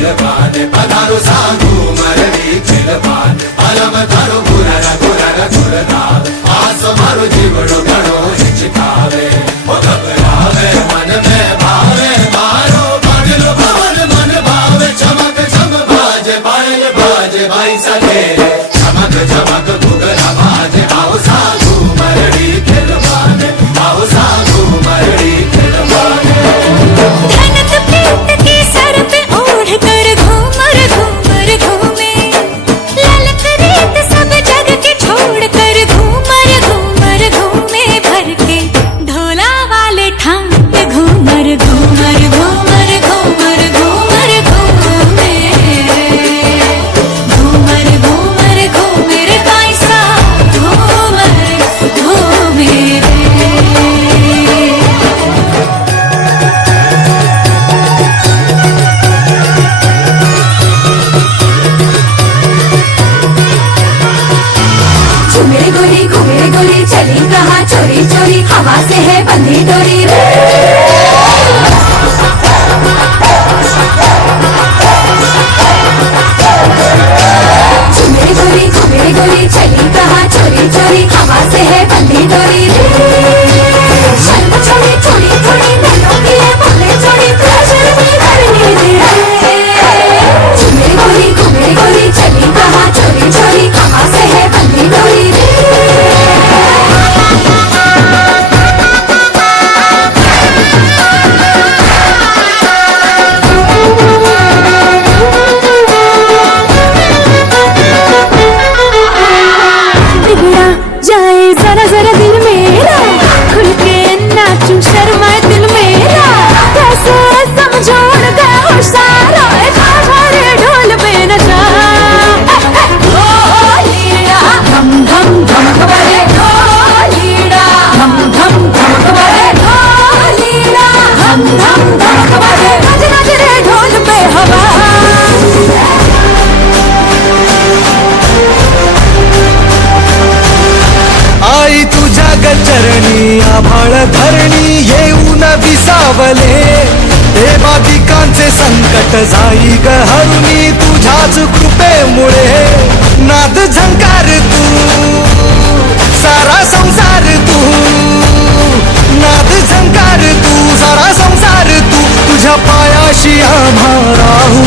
खेळपाने पधारो सांगू मरवी खेळपान अलम धरो गुरर गुरर गुरनाद आस मारो जीवड़ो घणो हिचकावे ओ घबरावे मन में भावे मारो बादलो भवन मन भावे चमक चम बाजे बाई सके चमक चमक घुघरा बाजे आओ सांगू मरवी खेळपाने आओ सांगू मरवी खेळपाने धनत प्रीत के सर पे ओढ़ कर घूमर घूमर घूमे ललक रीत सब जग के छोड़ कर घूमर घूमर घूमे भर के ढोला वाले ठाम घूमर घूमर घूमर घूमर घूमर घूमे घूमर घूमर घूमर कैसा घूमर घूमे रे। घूमे गोरी चली कहाँ चोरी चोरी हवा से है बंधी डोरी रे। घूमे गोरी चली कहाँ चोरी चोरी हवा से है बंधी डोरी रे। शर्म छोड़ी थोड़ी थोड़ी नैनों के लिए बोले छोड़ी प्रेशर में करनी रे। घूमे गोरी चली कहाँ चोरी चोरी हवा से है बंधी डोरी रे। बिगड़ा जाए जरा जरा दिल मेरा खुल के नाचूं शर्माए दिल मेरा कैसे समझोड़ गया हो सारा हमारे ढोल पे नचा लीड़ा धम धम धमक बजे लीड़ा धम धम धमक बजे लीड़ा धम धम धमक बजे नच नच रे ढोल पे हवा। आई तुझ्या गचरणी आभाळ धरणी येऊन विसावले हे बाधिकांचे संकट जाई ग हरुणी तुझ्याच कृपेमुळे नाद झंकार तू सारा संसार तू नाद झंकार तू सारा संसार तू तुझ्या पायाशी आम्हा राहू